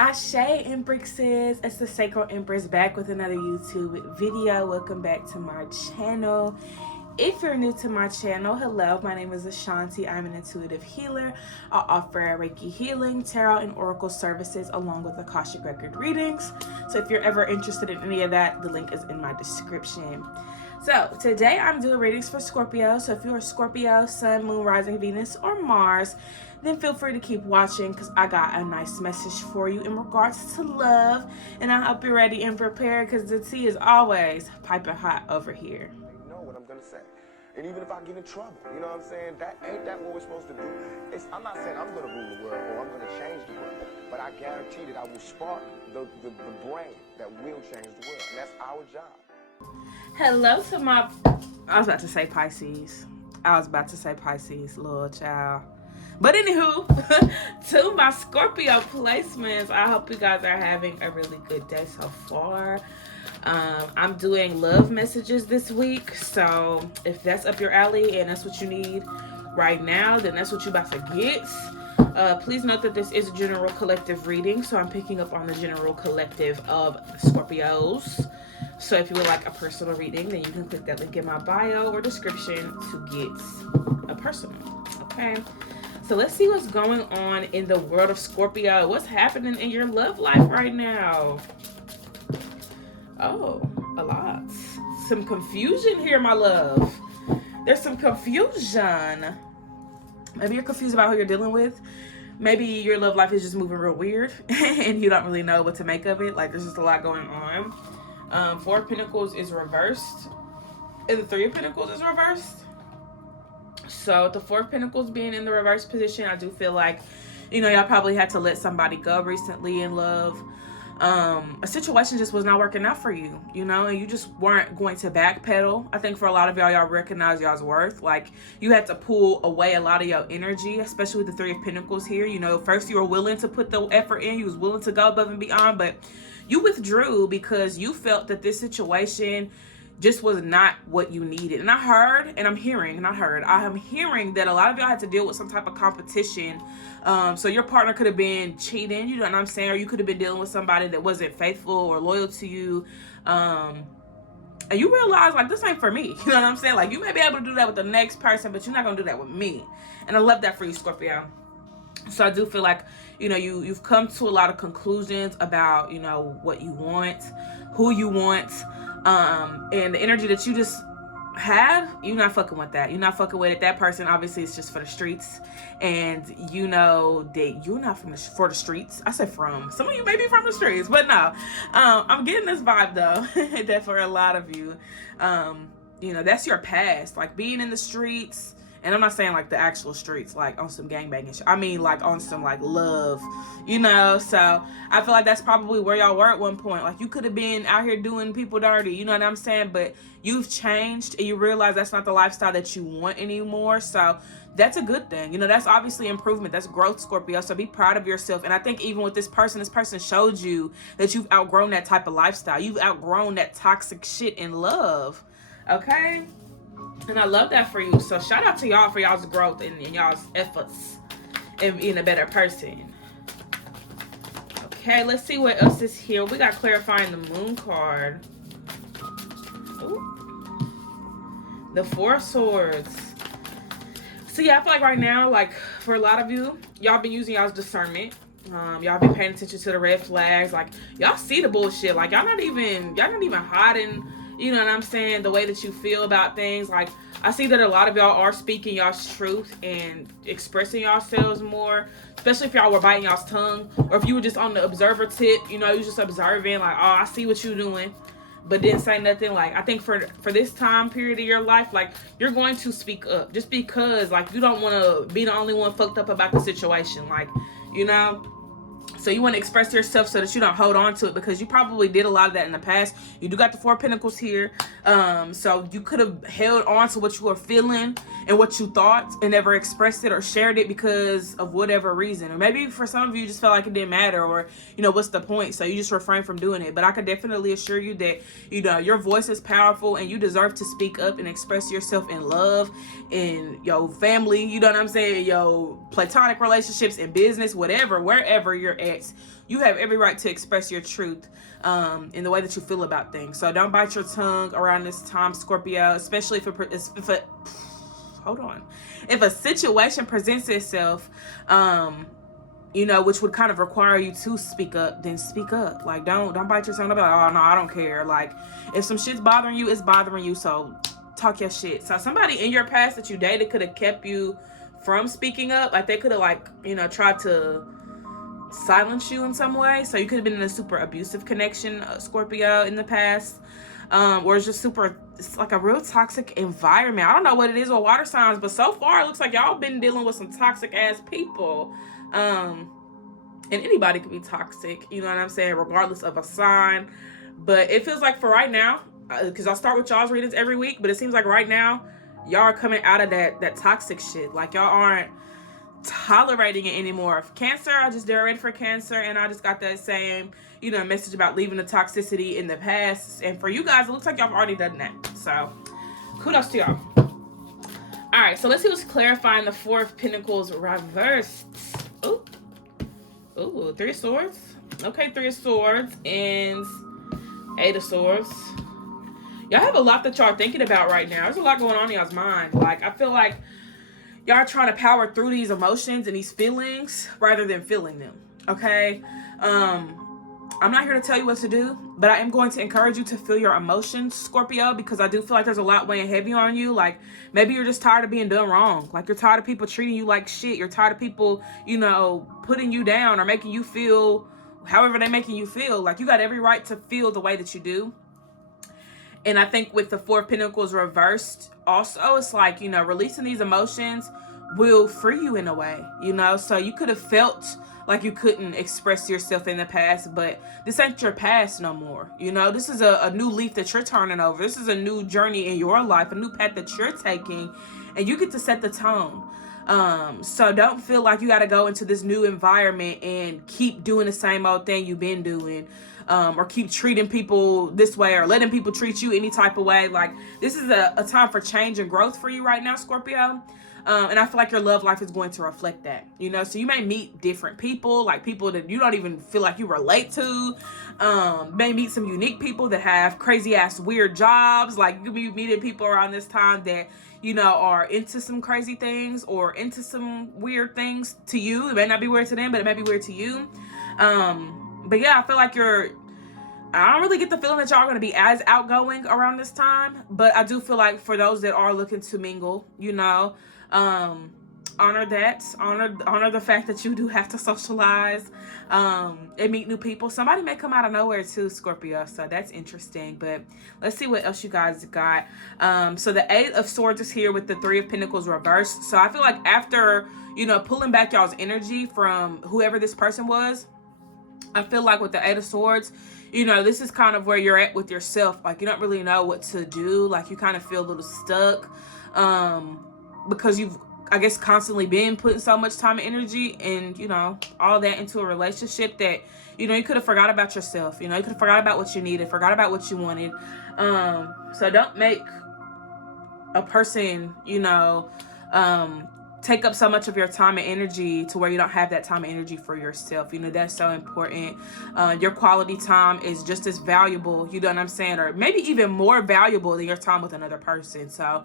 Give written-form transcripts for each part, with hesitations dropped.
Ashe Empresses, it's the Sacred Empress back with another YouTube video. Welcome back to my channel. If you're new to my channel, hello, my name is Ashanti. I'm an intuitive healer. I offer Reiki healing, tarot, and oracle services along with Akashic record readings. So if you're ever interested in any of that, the link is in my description. So today I'm doing readings for Scorpio. So if you're a Scorpio, Sun, Moon, Rising, Venus, or Mars, then feel free to keep watching because I got a nice message for you in regards to love. And I hope you're ready and prepared because the tea is always piping hot over here. They know what I'm gonna say. And even if I get in trouble, you know what I'm saying? Ain't that what we're supposed to do? I'm not saying I'm gonna rule the world or I'm gonna change the world, but I guarantee that I will spark the brain that will change the world. And that's our job. Hello to my, I was about to say Pisces, little child. But anywho, to my Scorpio placements, I hope you guys are having a really good day so far. I'm doing love messages this week, so if that's up your alley and that's what you need right now, then that's what you're about to get. Please note that this is a general collective reading, so I'm picking up on the general collective of Scorpios. So if you would like a personal reading, then you can click that link in my bio or description to get a personal, okay? So let's see what's going on in the world of Scorpio. What's happening in your love life right now? Oh, a lot. Some confusion here, my love. There's some confusion. Maybe you're confused about who you're dealing with. Maybe your love life is just moving real weird and you don't really know what to make of it. Like, there's just a lot going on. Four of Pentacles is reversed. And the Three of Pentacles is reversed. So the Four of Pentacles being in the reverse position, I do feel like, you know, y'all probably had to let somebody go recently in love. A situation just was not working out for you, you know, and you just weren't going to backpedal. I think for a lot of y'all recognize y'all's worth. Like, you had to pull away a lot of your energy, especially with the Three of Pentacles here. You know, first you were willing to put the effort in, you was willing to go above and beyond, but you withdrew because you felt that this situation just was not what you needed. And I am hearing that a lot of y'all had to deal with some type of competition. So your partner could have been cheating, you know what I'm saying? Or you could have been dealing with somebody that wasn't faithful or loyal to you. And you realize, like, this ain't for me. You know what I'm saying? Like, you may be able to do that with the next person, but you're not gonna do that with me. And I love that for you, Scorpio. So I do feel like, you know, you've come to a lot of conclusions about, you know, what you want, who you want, and the energy that you just have, you're not fucking with that. You're not fucking with it. That person obviously is just for the streets, and you know that you're not for the streets. I said from. Some of you may be from the streets, but no. I'm getting this vibe though that for a lot of you, you know, that's your past, like being in the streets. And I'm not saying like the actual streets, like on some gangbanging shit. I mean like on some like love, you know? So I feel like that's probably where y'all were at one point. Like, you could have been out here doing people dirty, you know what I'm saying? But you've changed and you realize that's not the lifestyle that you want anymore. So that's a good thing. You know, that's obviously improvement. That's growth, Scorpio. So be proud of yourself. And I think even with this person showed you that you've outgrown that type of lifestyle. You've outgrown that toxic shit in love, okay? And I love that for you. So shout out to y'all for y'all's growth and y'all's efforts in being a better person. Okay, let's see what else is here. We got clarifying the moon card. Ooh. The Four of Swords. So yeah, I feel like right now, like for a lot of you, y'all been using y'all's discernment. Y'all been paying attention to the red flags. Like, y'all see the bullshit. Like, y'all not even hiding, you know what I'm saying, the way that you feel about things. Like, I see that a lot of y'all are speaking y'all's truth and expressing yourselves more, especially if y'all were biting y'all's tongue, or if you were just on the observer tip, you know, you just observing, like, oh, I see what you're doing, but didn't say nothing. Like, I think for this time period of your life, like, you're going to speak up just because, like, you don't want to be the only one fucked up about the situation, like, you know. So you want to express yourself so that you don't hold on to it, because you probably did a lot of that in the past. You do got the Four of Pentacles here. So you could have held on to what you were feeling and what you thought and never expressed it or shared it because of whatever reason. Or maybe for some of you just felt like it didn't matter, or, you know, what's the point? So you just refrain from doing it. But I can definitely assure you that, you know, your voice is powerful and you deserve to speak up and express yourself in love, in your family, you know what I'm saying, your platonic relationships, in business, whatever, wherever you're at. rights. You have every right to express your truth in the way that you feel about things. So don't bite your tongue around this time, Scorpio, especially if a situation presents itself, which would kind of require you to speak up, then speak up. Like, don't bite your tongue. Don't be like, oh no, I don't care. Like, if some shit's bothering you, it's bothering you. So talk your shit. So somebody in your past that you dated could have kept you from speaking up. Like, they could have tried to silence you in some way. So you could have been in a super abusive connection, Scorpio, in the past. Or it's like a real toxic environment. I don't know what it is with water signs, but so far it looks like y'all been dealing with some toxic ass people. And anybody could be toxic, you know what I'm saying, regardless of a sign. But it feels like for right now, because I start with y'all's readings every week, but it seems like right now y'all are coming out of that toxic shit. Like, y'all aren't tolerating it anymore. Cancer, I just read for Cancer, and I just got that same message about leaving the toxicity in the past. And for you guys, it looks like y'all have already done that. So kudos to y'all. All right, so let's see what's clarifying the Four of Pentacles reversed. Ooh, Three of Swords. Okay, Three of Swords and Eight of Swords. Y'all have a lot that y'all are thinking about right now. There's a lot going on in y'all's mind. Like, I feel like y'all are trying to power through these emotions and these feelings rather than feeling them. Okay? I'm not here to tell you what to do, but I am going to encourage you to feel your emotions, Scorpio, because I do feel like there's a lot weighing heavy on you. Like, maybe you're just tired of being done wrong. Like, you're tired of people treating you like shit. You're tired of people, putting you down or making you feel however they're making you feel. Like, you got every right to feel the way that you do. And I think with the Four of Pentacles reversed, also, it's like, releasing these emotions will free you in a way, So you could have felt like you couldn't express yourself in the past, but this ain't your past no more. This is a new leaf that you're turning over. This is a new journey in your life, a new path that you're taking, and you get to set the tone. So don't feel like you got to go into this new environment and keep doing the same old thing you've been doing, or keep treating people this way or letting people treat you any type of way. Like, this is a time for change and growth for you right now, Scorpio. And I feel like your love life is going to reflect that, so you may meet different people, like people that you don't even feel like you relate to. May meet some unique people that have crazy ass weird jobs. Like, you could be meeting people around this time that, are into some crazy things or into some weird things to you. It may not be weird to them, but it may be weird to you. But yeah, I feel like I don't really get the feeling that y'all are going to be as outgoing around this time, but I do feel like for those that are looking to mingle, honor that, honor the fact that you do have to socialize, and meet new people. Somebody may come out of nowhere too, Scorpio, so that's interesting. But let's see what else you guys got. So the Eight of Swords is here with the Three of Pentacles reversed. So I feel like after, pulling back y'all's energy from whoever this person was, I feel like with the Eight of Swords, this is kind of where you're at with yourself. Like, you don't really know what to do. Like, you kind of feel a little stuck, because you've, I guess, constantly been putting so much time and energy and, all that into a relationship that, you could have forgot about yourself. You could have forgot about what you needed, forgot about what you wanted. So don't make a person, take up so much of your time and energy to where you don't have that time and energy for yourself. That's so important. Your quality time is just as valuable, you know what I'm saying, or maybe even more valuable than your time with another person. So,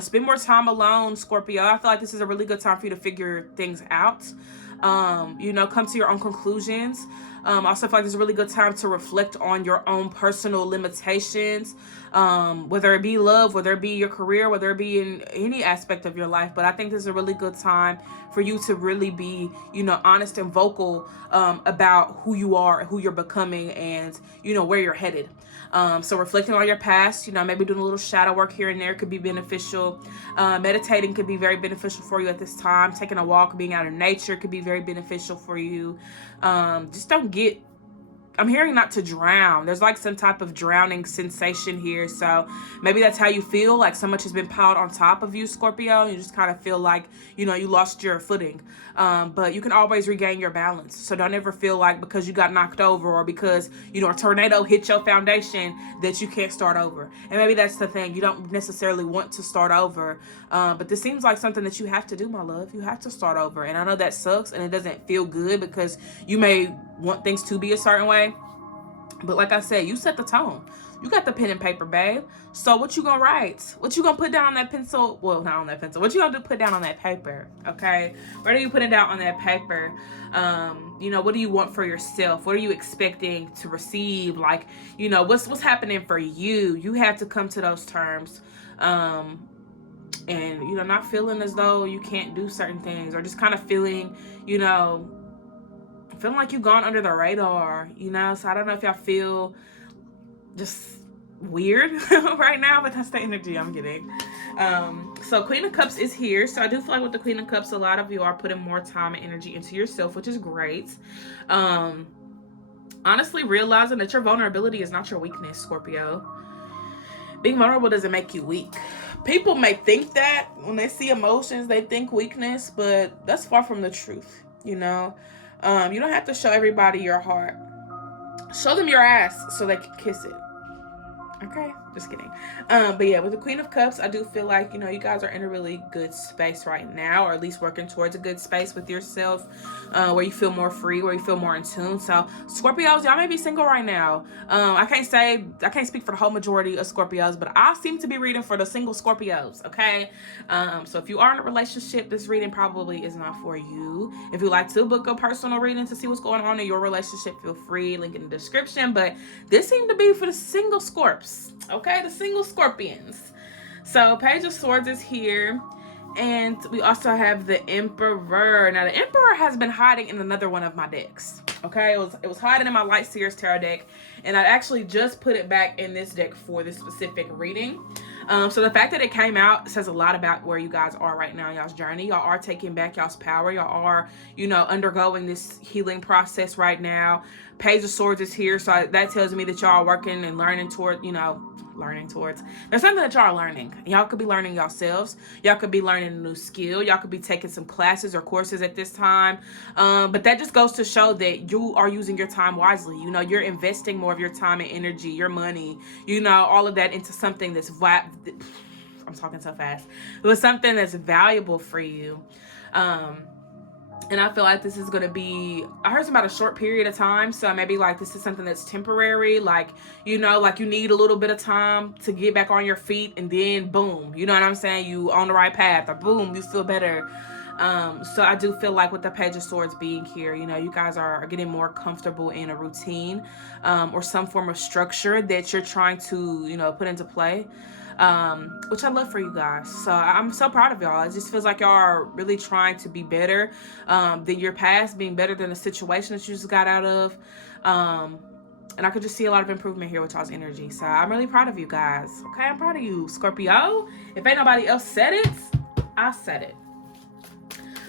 spend more time alone, Scorpio. I feel like this is a really good time for you to figure things out. Come to your own conclusions. Also feel like it's a really good time to reflect on your own personal limitations, whether it be love, whether it be your career, whether it be in any aspect of your life. But I think this is a really good time for you to really be, honest and vocal about who you are, who you're becoming, and, where you're headed. So reflecting on your past, maybe doing a little shadow work here and there could be beneficial. Meditating could be very beneficial for you at this time. Taking a walk, being out in nature could be very beneficial for you. Just don't get I'm hearing not to drown. There's like some type of drowning sensation here. So maybe that's how you feel, like so much has been piled on top of you, Scorpio. You just kind of feel like, you know, you lost your footing. But you can always regain your balance. So don't ever feel like because you got knocked over or because, you know, a tornado hit your foundation that you can't start over. And maybe that's the thing. You don't necessarily want to start over. But this seems like something that you have to do, my love. You have to start over. And I know that sucks and it doesn't feel good because you may want things to be a certain way. But like I said, you set the tone. You got the pen and paper, babe. So what you gonna write? What you gonna put down on that pencil? Well, not on that pencil. What you gonna put down on that paper? Okay? What are you putting down on that paper? You know, what do you want for yourself? What are you expecting to receive? Like, you know, what's happening for you? You have to come to those terms. And, you know, not feeling as though you can't do certain things or just kind of feeling, you know, feeling like you've gone under the radar, you know? So I don't know if y'all feel just weird right now, but that's the energy I'm getting. So Queen of Cups is here. So I do feel like with the Queen of Cups, a lot of you are putting more time and energy into yourself, which is great. Honestly, realizing that your vulnerability is not your weakness, Scorpio. Being vulnerable doesn't make you weak. People may think that when they see emotions, they think weakness, but that's far from the truth, you know? You don't have to show everybody your heart. Show them your ass so they can kiss it. Okay, just kidding. But yeah, with the Queen of Cups, I do feel like, you know, you guys are in a really good space right now, or at least working towards a good space with yourself, where you feel more free, where you feel more in tune. So Scorpios, y'all may be single right now. I can't speak for the whole majority of Scorpios, but I seem to be reading for the single Scorpios. Okay. So if you are in a relationship, this reading probably is not for you. If you like to book a personal reading to see what's going on in your relationship, feel free, link in the description. But this seemed to be for the single Scorps. Okay, the single Scorpions. So Page of Swords is here, and we also have the Emperor. Now the Emperor has been hiding in another one of my decks. Okay, it was hiding in my Light Seers Tarot deck, and I actually just put it back in this deck for this specific reading. So the fact that it came out says a lot about where you guys are right now in y'all's journey. Y'all are taking back y'all's power. Y'all are, you know, undergoing this healing process right now. Page of Swords is here, so that tells me that y'all are working and learning toward, you know, there's something that y'all are learning. Y'all could be learning yourselves. Y'all could be learning a new skill. Y'all could be taking some classes or courses at this time. But that just goes to show that you are using your time wisely. You know, you're investing more of your time and energy, your money, you know, all of that into something that's I'm talking so fast. It was something that's valuable for you. And I feel like this is going to be, I heard about a short period of time. So maybe like this is something that's temporary. Like, you know, like you need a little bit of time to get back on your feet and then boom, you know what I'm saying? You on the right path or boom, you feel better. So I do feel like with the Page of Swords being here, you know, you guys are getting more comfortable in a routine, or some form of structure that you're trying to, you know, put into play. Which I love for you guys. So I'm so proud of y'all. It just feels like y'all are really trying to be better than your past, being better than the situation that you just got out of. And I could just see a lot of improvement here with y'all's energy. So I'm really proud of you guys. Okay, I'm proud of you, Scorpio. If ain't nobody else said it, I said it.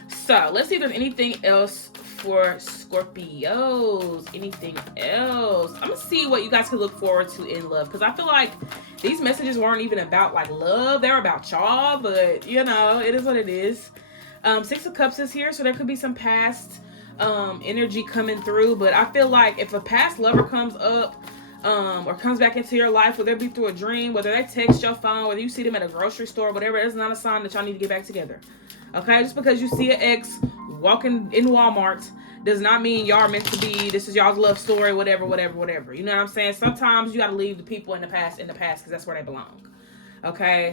So let's see if there's anything else for Scorpios. Anything else? I'm gonna see what you guys can look forward to in love, because I feel like these messages weren't even about like love. They're about y'all, but you know, it is what it is. Six of Cups is here, so there could be some past energy coming through. But I feel like if a past lover comes up or comes back into your life, whether it be through a dream, whether they text your phone, whether you see them at a grocery store, whatever, it's not a sign that y'all need to get back together. Okay, just because you see an ex walking in Walmart does not mean y'all are meant to be. This is y'all's love story, whatever. You know what I'm saying? Sometimes you got to leave the people in the past because that's where they belong. Okay.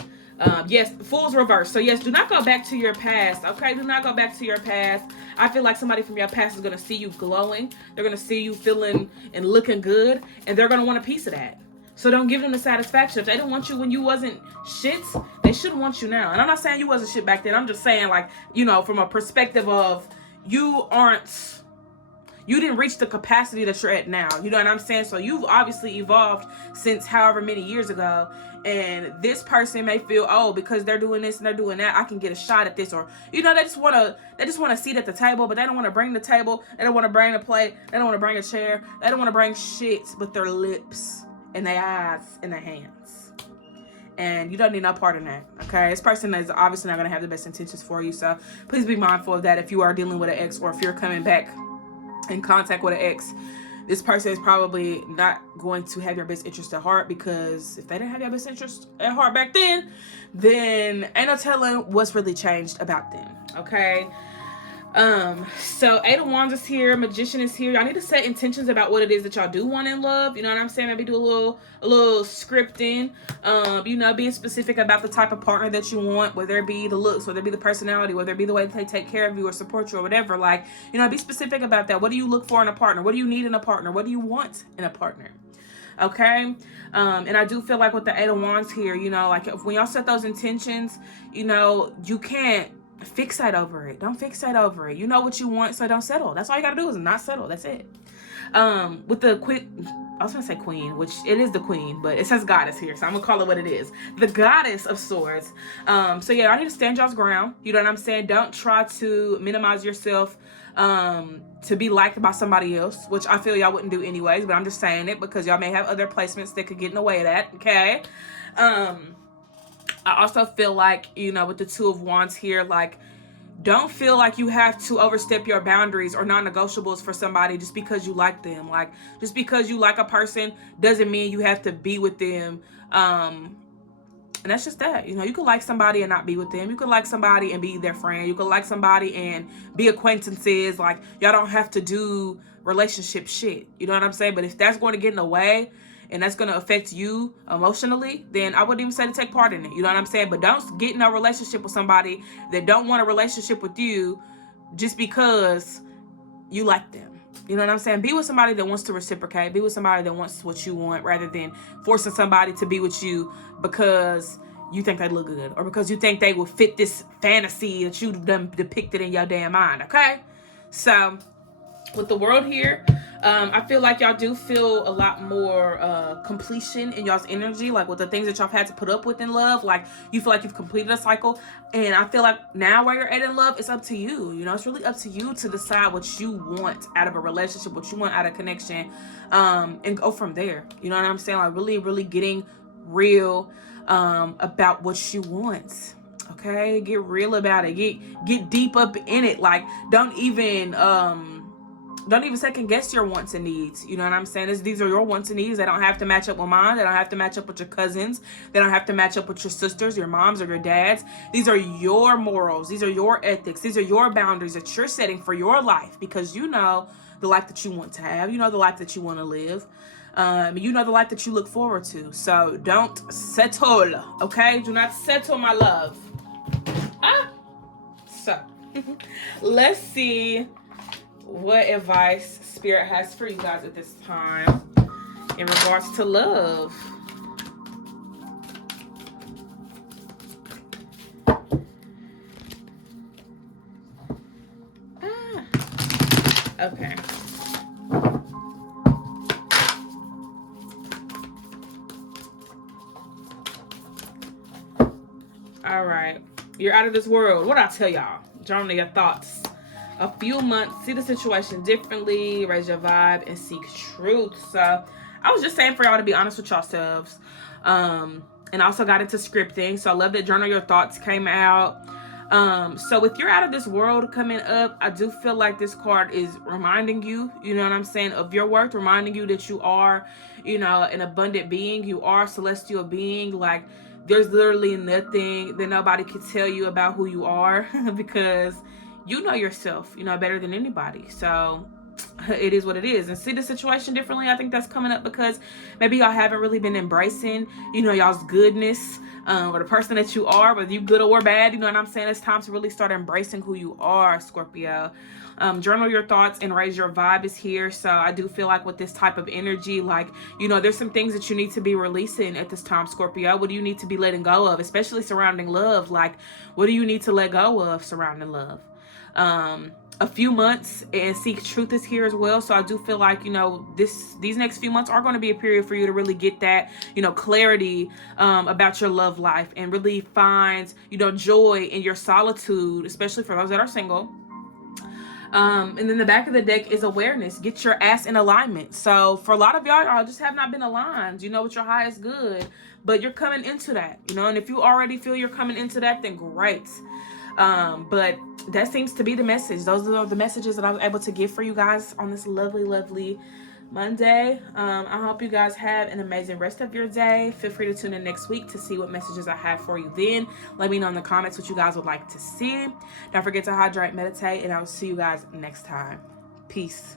Yes, Fool's reverse. So yes, do not go back to your past. Okay, do not go back to your past. I feel like somebody from your past is going to see you glowing. They're going to see you feeling and looking good, and they're going to want a piece of that. So don't give them the satisfaction. If they don't want you when you wasn't shit, they shouldn't want you now. And I'm not saying you wasn't shit back then. I'm just saying, like, you know, from a perspective of you you didn't reach the capacity that you're at now. You know what I'm saying? So you've obviously evolved since however many years ago. And this person may feel, oh, because they're doing this and they're doing that, I can get a shot at this. Or, you know, they just want a seat at the table, but they don't want to bring the table. They don't want to bring a plate. They don't want to bring a chair. They don't want to bring shit but their lips and their eyes and their hands. And you don't need no part in that, okay? This person is obviously not going to have the best intentions for you. So please be mindful of that if you are dealing with an ex, or if you're coming back in contact with an ex. This person is probably not going to have your best interest at heart, because if they didn't have your best interest at heart back then ain't no telling what's really changed about them, okay? So 8 of Wands is here, Magician is here. Y'all need to set intentions about what it is that y'all do want in love. You know what I'm saying? Maybe do a little scripting. You know, being specific about the type of partner that you want, whether it be the looks, whether it be the personality, whether it be the way that they take care of you or support you or whatever. Like, you know, be specific about that. What do you look for in a partner? What do you need in a partner? What do you want in a partner? Okay. And I do feel like with the 8 of Wands here, you know, like when y'all set those intentions, you know, you can't fixate over it. Don't fixate over it. You know what you want, so don't settle. That's all you gotta do is not settle. That's it. With the I was gonna say queen, which it is the queen, but it says goddess here, so I'm gonna call it what it is. The goddess of swords. So yeah, I need to stand y'all's ground. You know what I'm saying? Don't try to minimize yourself to be liked by somebody else, which I feel y'all wouldn't do anyways, but I'm just saying it because y'all may have other placements that could get in the way of that. Okay. I also feel like, you know, with the 2 of Wands here, like, don't feel like you have to overstep your boundaries or non-negotiables for somebody just because you like them. Like, just because you like a person doesn't mean you have to be with them. And that's just that. You know, you could like somebody and not be with them. You could like somebody and be their friend. You could like somebody and be acquaintances. Like, y'all don't have to do relationship shit. You know what I'm saying? But if that's going to get in the way and that's going to affect you emotionally, then I wouldn't even say to take part in it. You know what I'm saying? But don't get in a relationship with somebody that don't want a relationship with you just because you like them. You know what I'm saying? Be with somebody that wants to reciprocate. Be with somebody that wants what you want, rather than forcing somebody to be with you because you think they look good or because you think they will fit this fantasy that you've done depicted in your damn mind, okay? So with the World here, I feel like y'all do feel a lot more completion in y'all's energy, like with the things that y'all have had to put up with in love. Like, you feel like you've completed a cycle, and I feel like now where you're at in love, it's up to you. You know, it's really up to you to decide what you want out of a relationship, what you want out of connection, and go from there. You know what I'm saying? Like, really, really getting real about what you want. Okay, get real about it. Get deep up in it. Like, don't even second guess your wants and needs. You know what I'm saying? These are your wants and needs. They don't have to match up with mine. They don't have to match up with your cousins. They don't have to match up with your sisters, your moms, or your dads. These are your morals. These are your ethics. These are your boundaries that you're setting for your life, because you know the life that you want to have. You know the life that you want to live. You know the life that you look forward to. So don't settle, okay? Do not settle, my love. So let's see what advice Spirit has for you guys at this time in regards to love. Okay. All right. You're out of this world. What I tell y'all? Journal your thoughts. A few months, see the situation differently, raise your vibe, and seek truth. So I was just saying for y'all to be honest with yourselves. And I also got into scripting. So I love that journal your thoughts came out. So with you're out of this world coming up, I do feel like this card is reminding you, you know what I'm saying, of your worth, reminding you that you are, you know, an abundant being. You are a celestial being. Like, there's literally nothing that nobody can tell you about who you are because you know yourself, you know, better than anybody. So it is what it is. And see the situation differently. I think that's coming up because maybe y'all haven't really been embracing, you know, y'all's goodness, or the person that you are, whether you good or bad. You know what I'm saying? It's time to really start embracing who you are, Scorpio. Journal your thoughts and raise your vibe is here. So I do feel like with this type of energy, like, you know, there's some things that you need to be releasing at this time, Scorpio. What do you need to be letting go of, especially surrounding love? Like, what do you need to let go of surrounding love? a few months, and seek truth is here as well. So I do feel like, you know, these next few months are going to be a period for you to really get that, you know, clarity about your love life, and really find, you know, joy in your solitude, especially for those that are single. And then the back of the deck is awareness. Get your ass in alignment. So for a lot of y'all just have not been aligned, you know, with your highest good, but you're coming into that, you know, and if you already feel you're coming into that, then great. But that seems to be the message. Those are the messages that I was able to give for you guys on this lovely, lovely Monday. I hope you guys have an amazing rest of your day. Feel free to tune in next week to see what messages I have for you then. Let me know in the comments what you guys would like to see. Don't forget to hydrate, meditate, and I will see you guys next time. Peace.